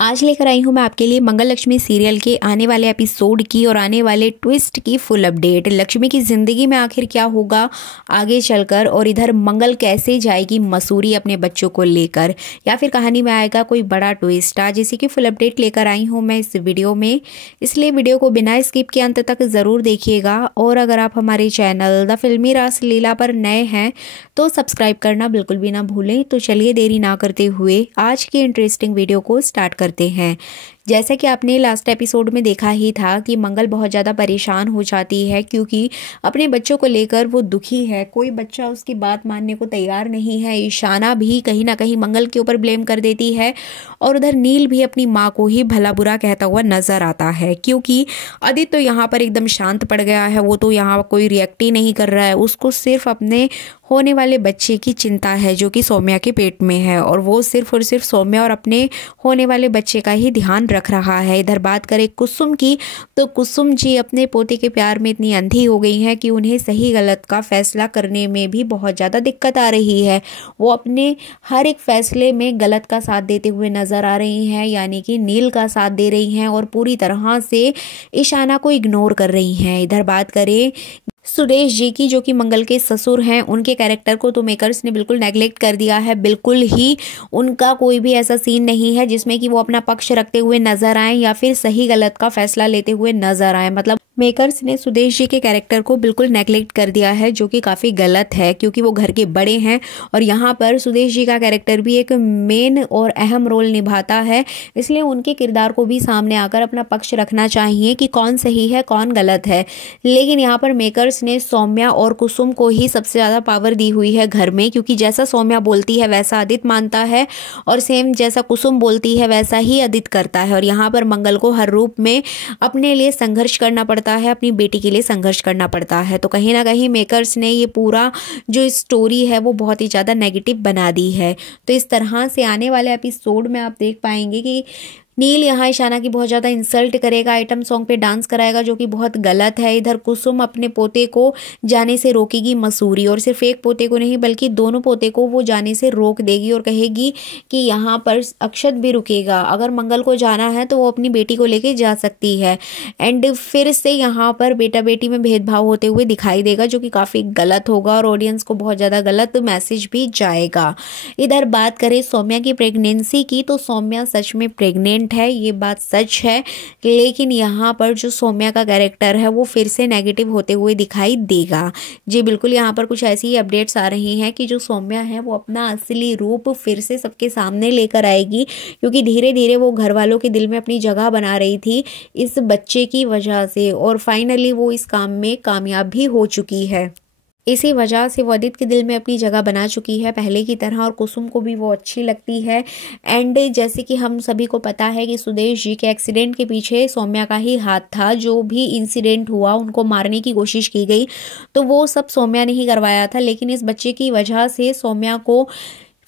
आज लेकर आई हूँ मैं आपके लिए मंगल लक्ष्मी सीरियल के आने वाले एपिसोड की और आने वाले ट्विस्ट की फुल अपडेट। लक्ष्मी की ज़िंदगी में आखिर क्या होगा आगे चलकर, और इधर मंगल कैसे जाएगी मसूरी अपने बच्चों को लेकर, या फिर कहानी में आएगा कोई बड़ा ट्विस्ट। आज इसी की फुल अपडेट लेकर आई हूँ मैं इस वीडियो में, इसलिए वीडियो को बिना स्किप के अंत तक ज़रूर देखिएगा। और अगर आप हमारे चैनल द फिल्मी रास लीला पर नए हैं तो सब्सक्राइब करना बिल्कुल भी ना भूलें। तो चलिए देरी ना करते हुए आज की इंटरेस्टिंग वीडियो को स्टार्ट करते हैं। जैसे कि आपने लास्ट एपिसोड में देखा ही था कि मंगल बहुत ज़्यादा परेशान हो जाती है, क्योंकि अपने बच्चों को लेकर वो दुखी है। कोई बच्चा उसकी बात मानने को तैयार नहीं है। ईशाना भी कहीं ना कहीं मंगल के ऊपर ब्लेम कर देती है, और उधर नील भी अपनी माँ को ही भला बुरा कहता हुआ नजर आता है, क्योंकि आदित्य तो यहाँ पर एकदम शांत पड़ गया है। वो तो यहाँ कोई रिएक्ट ही नहीं कर रहा है। उसको सिर्फ अपने होने वाले बच्चे की चिंता है जो कि सौम्या के पेट में है, और वो सिर्फ और सिर्फ सौम्या और अपने होने वाले बच्चे का ही ध्यान रख रहा है। इधर बात करें कुसुम की, तो कुसुम जी अपने पोते के प्यार में इतनी अंधी हो गई हैं कि उन्हें सही गलत का फैसला करने में भी बहुत ज़्यादा दिक्कत आ रही है। वो अपने हर एक फैसले में गलत का साथ देते हुए नजर आ रही हैं, यानी कि नील का साथ दे रही हैं और पूरी तरह से ईशाना को इग्नोर कर रही हैं। इधर बात करें सुदेश जी की, जो कि मंगल के ससुर हैं, उनके कैरेक्टर को तो मेकर्स ने बिल्कुल नेगलेक्ट कर दिया है। बिल्कुल ही उनका कोई भी ऐसा सीन नहीं है जिसमें कि वो अपना पक्ष रखते हुए नजर आए या फिर सही गलत का फैसला लेते हुए नजर आए। मतलब मेकर्स ने सुदेश जी के कैरेक्टर को बिल्कुल नेगलेक्ट कर दिया है, जो कि काफ़ी गलत है, क्योंकि वो घर के बड़े हैं और यहाँ पर सुदेश जी का कैरेक्टर भी एक मेन और अहम रोल निभाता है। इसलिए उनके किरदार को भी सामने आकर अपना पक्ष रखना चाहिए कि कौन सही है कौन गलत है। लेकिन यहाँ पर मेकर्स ने सौम्या और कुसुम को ही सबसे ज़्यादा पावर दी हुई है घर में, क्योंकि जैसा सौम्या बोलती है वैसा आदित्य मानता है, और सेम जैसा कुसुम बोलती है वैसा ही आदित्य करता है। और यहाँ पर मंगल को हर रूप में अपने लिए संघर्ष करना पड़ता है, अपनी बेटी के लिए संघर्ष करना पड़ता है। तो कहीं ना कहीं मेकर्स ने ये पूरा जो स्टोरी है वो बहुत ही ज़्यादा नेगेटिव बना दी है। तो इस तरह से आने वाले एपिसोड में आप देख पाएंगे कि नील यहाँ ईशाना की बहुत ज़्यादा इंसल्ट करेगा, आइटम सॉन्ग पे डांस कराएगा, जो कि बहुत गलत है। इधर कुसुम अपने पोते को जाने से रोकेगी मसूरी, और सिर्फ एक पोते को नहीं बल्कि दोनों पोते को वो जाने से रोक देगी और कहेगी कि यहाँ पर अक्षत भी रुकेगा। अगर मंगल को जाना है तो वो अपनी बेटी को लेके जा सकती है। एंड फिर से यहाँ पर बेटा बेटी में भेदभाव होते हुए दिखाई देगा, जो कि काफ़ी गलत होगा और ऑडियंस को बहुत ज़्यादा गलत मैसेज भी जाएगा। इधर बात करें सौम्या की प्रेगनेंसी की, तो सौम्या सच में प्रेग्नेंट है, ये बात सच है। लेकिन यहाँ पर जो सौम्या का कैरेक्टर है वो फिर से नेगेटिव होते हुए दिखाई देगा। जी बिल्कुल, यहाँ पर कुछ ऐसी अपडेट्स आ रही हैं कि जो सौम्या है वो अपना असली रूप फिर से सबके सामने लेकर आएगी, क्योंकि धीरे धीरे वो घर वालों के दिल में अपनी जगह बना रही थी इस बच्चे की वजह से, और फाइनली वो इस काम में कामयाब भी हो चुकी है। इसी वजह से वो आदित्य के दिल में अपनी जगह बना चुकी है पहले की तरह, और कुसुम को भी वो अच्छी लगती है। एंड जैसे कि हम सभी को पता है कि सुदेश जी के एक्सीडेंट के पीछे सौम्या का ही हाथ था। जो भी इंसिडेंट हुआ, उनको मारने की कोशिश की गई, तो वो सब सौम्या ने ही करवाया था। लेकिन इस बच्चे की वजह से सौम्या को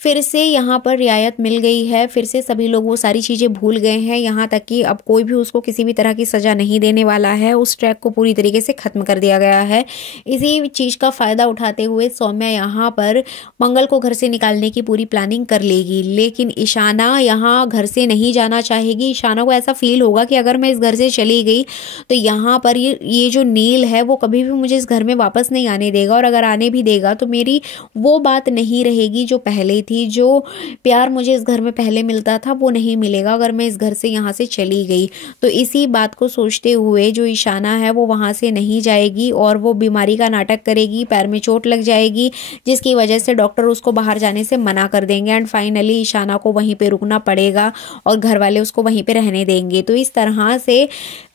फिर से यहाँ पर रियायत मिल गई है। फिर से सभी लोग वो सारी चीज़ें भूल गए हैं, यहाँ तक कि अब कोई भी उसको किसी भी तरह की सज़ा नहीं देने वाला है। उस ट्रैक को पूरी तरीके से ख़त्म कर दिया गया है। इसी चीज़ का फ़ायदा उठाते हुए सौम्या यहाँ पर मंगल को घर से निकालने की पूरी प्लानिंग कर लेगी। लेकिन ईशाना यहाँ घर से नहीं जाना चाहेगी। ईशाना को ऐसा फील होगा कि अगर मैं इस घर से चली गई तो यहाँ पर ये जो नील है वो कभी भी मुझे इस घर में वापस नहीं आने देगा, और अगर आने भी देगा तो मेरी वो बात नहीं रहेगी जो पहले थी। जो प्यार मुझे इस घर में पहले मिलता था वो नहीं मिलेगा अगर मैं इस घर से यहाँ से चली गई। तो इसी बात को सोचते हुए जो ईशाना है वो वहाँ से नहीं जाएगी, और वो बीमारी का नाटक करेगी। पैर में चोट लग जाएगी, जिसकी वजह से डॉक्टर उसको बाहर जाने से मना कर देंगे, एंड फाइनली ईशाना को वहीं पे रुकना पड़ेगा और घर वाले उसको वहीं पे रहने देंगे। तो इस तरह से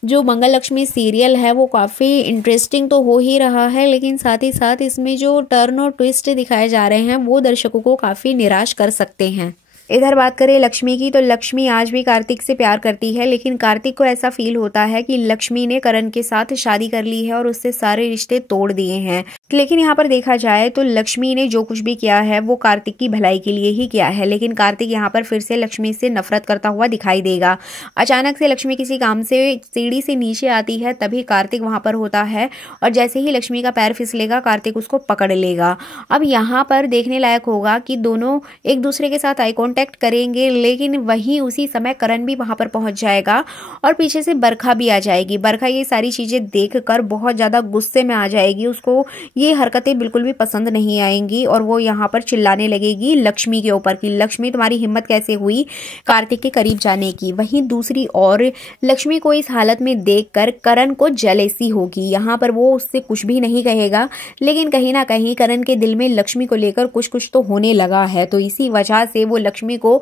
जो मंगल लक्ष्मी सीरियल है वो काफ़ी इंटरेस्टिंग तो हो ही रहा है, लेकिन साथ ही साथ इसमें जो टर्न और ट्विस्ट दिखाए जा रहे हैं वो दर्शकों को काफ़ी निराश कर सकते हैं। इधर बात करें लक्ष्मी की, तो लक्ष्मी आज भी कार्तिक से प्यार करती है, लेकिन कार्तिक को ऐसा फील होता है कि लक्ष्मी ने करण के साथ शादी कर ली है और उससे सारे रिश्ते तोड़ दिए हैं। लेकिन यहाँ पर देखा जाए तो लक्ष्मी ने जो कुछ भी किया है वो कार्तिक की भलाई के लिए ही किया है, लेकिन कार्तिक यहाँ पर फिर से लक्ष्मी से नफरत करता हुआ दिखाई देगा। अचानक से लक्ष्मी किसी काम से सीढ़ी से नीचे आती है, तभी कार्तिक वहाँ पर होता है और जैसे ही लक्ष्मी का पैर फिसलेगा कार्तिक उसको पकड़ लेगा। अब यहाँ पर देखने लायक होगा कि दोनों एक दूसरे के साथ आई कॉन्टैक्ट करेंगे, लेकिन वहीं उसी समय करण भी वहाँ पर पहुँच जाएगा और पीछे से बरखा भी आ जाएगी। बरखा ये सारी चीज़ें देख कर बहुत ज़्यादा गुस्से में आ जाएगी, उसको ये हरकतें बिल्कुल भी पसंद नहीं आएंगी और वो यहाँ पर चिल्लाने लगेगी लक्ष्मी के ऊपर कि लक्ष्मी तुम्हारी हिम्मत कैसे हुई कार्तिक के करीब जाने की। वहीं दूसरी ओर लक्ष्मी को इस हालत में देखकर करण को जेलेसी होगी। यहाँ पर वो उससे कुछ भी नहीं कहेगा, लेकिन कहीं ना कहीं करण के दिल में लक्ष्मी को लेकर कुछ कुछ तो होने लगा है। तो इसी वजह से वो लक्ष्मी को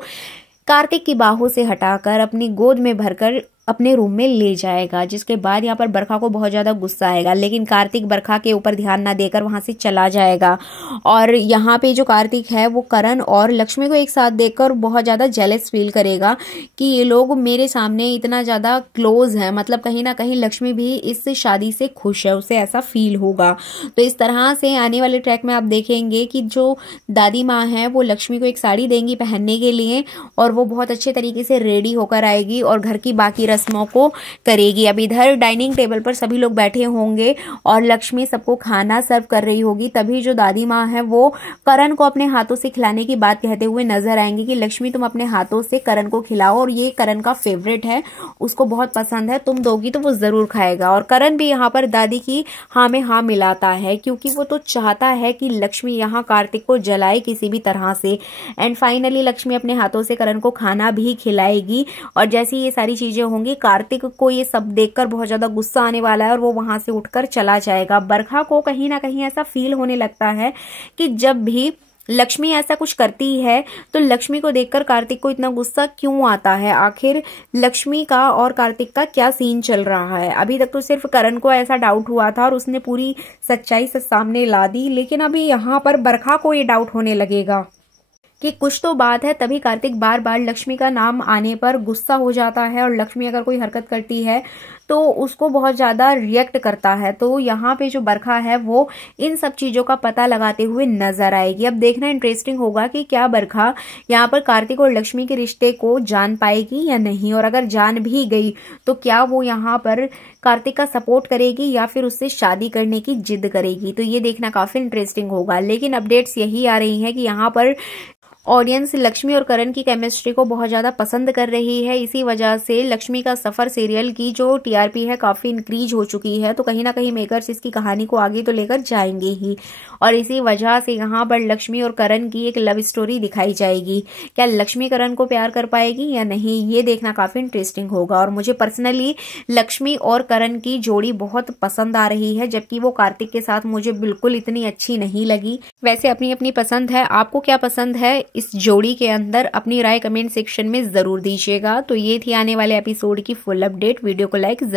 कार्तिक की बाहों से हटाकर अपनी गोद में भरकर अपने रूम में ले जाएगा, जिसके बाद यहाँ पर बरखा को बहुत ज़्यादा गुस्सा आएगा, लेकिन कार्तिक बरखा के ऊपर ध्यान ना देकर वहाँ से चला जाएगा। और यहाँ पे जो कार्तिक है वो करण और लक्ष्मी को एक साथ देखकर बहुत ज़्यादा जेलस फील करेगा कि ये लोग मेरे सामने इतना ज़्यादा क्लोज है, मतलब कहीं ना कहीं लक्ष्मी भी इस शादी से खुश है, उसे ऐसा फील होगा। तो इस तरह से आने वाले ट्रैक में आप देखेंगे कि जो दादी माँ है वो लक्ष्मी को एक साड़ी देंगी पहनने के लिए और वो बहुत अच्छे तरीके से रेडी होकर आएगी और घर की बाकी रस्मों को करेगी। अब इधर डाइनिंग टेबल पर सभी लोग बैठे होंगे और लक्ष्मी सबको खाना सर्व कर रही होगी, तभी जो दादी माँ है वो करण को अपने हाथों से खिलाने की बात कहते हुए नजर आएंगे कि लक्ष्मी तुम अपने हाथों से करण को खिलाओ और ये करण का फेवरेट है, उसको बहुत पसंद है, तुम दोगी तो वो जरूर खाएगा। और करण भी यहाँ पर दादी की हाँ में हाँ मिलाता है, क्योंकि वो तो चाहता है कि लक्ष्मी यहाँ कार्तिक को जलाए किसी भी तरह से। एंड फाइनली लक्ष्मी अपने हाथों से करण को खाना भी खिलाएगी और जैसी ये सारी चीजें होंगी कार्तिक को ये सब देखकर बहुत ज्यादा गुस्सा आने वाला है और वो वहां से उठकर चला जाएगा। बरखा को कहीं ना कहीं ऐसा फील होने लगता है कि जब भी लक्ष्मी ऐसा कुछ करती है तो लक्ष्मी को देखकर कार्तिक को इतना गुस्सा क्यों आता है, आखिर लक्ष्मी का और कार्तिक का क्या सीन चल रहा है। अभी तक तो सिर्फ करण को ऐसा डाउट हुआ था और उसने पूरी सच्चाई से सामने ला दी, लेकिन अभी यहाँ पर बरखा को ये डाउट होने लगेगा कि कुछ तो बात है। तभी कार्तिक बार बार लक्ष्मी का नाम आने पर गुस्सा हो जाता है और लक्ष्मी अगर कोई हरकत करती है तो उसको बहुत ज्यादा रिएक्ट करता है। तो यहाँ पे जो बरखा है वो इन सब चीजों का पता लगाते हुए नजर आएगी। अब देखना इंटरेस्टिंग होगा कि क्या बरखा यहाँ पर कार्तिक और लक्ष्मी के रिश्ते को जान पाएगी या नहीं, और अगर जान भी गई तो क्या वो यहाँ पर कार्तिक का सपोर्ट करेगी या फिर उससे शादी करने की जिद करेगी। तो ये देखना काफी इंटरेस्टिंग होगा। लेकिन अपडेट्स यही आ रही है कि यहाँ पर ऑडियंस लक्ष्मी और करण की केमिस्ट्री को बहुत ज़्यादा पसंद कर रही है। इसी वजह से लक्ष्मी का सफ़र सीरियल की जो टीआरपी है काफ़ी इंक्रीज हो चुकी है। तो कहीं ना कहीं मेकर्स इसकी कहानी को आगे तो लेकर जाएंगे ही, और इसी वजह से यहाँ पर लक्ष्मी और करण की एक लव स्टोरी दिखाई जाएगी। क्या लक्ष्मी करण को प्यार कर पाएगी या नहीं, ये देखना काफ़ी इंटरेस्टिंग होगा। और मुझे पर्सनली लक्ष्मी और करण की जोड़ी बहुत पसंद आ रही है, जबकि वो कार्तिक के साथ मुझे बिल्कुल इतनी अच्छी नहीं लगी। वैसे अपनी अपनी पसंद है, आपको क्या पसंद है इस जोड़ी के अंदर, अपनी राय कमेंट सेक्शन में जरूर दीजिएगा। तो ये थी आने वाले एपिसोड की फुल अपडेट। वीडियो को लाइक जरूर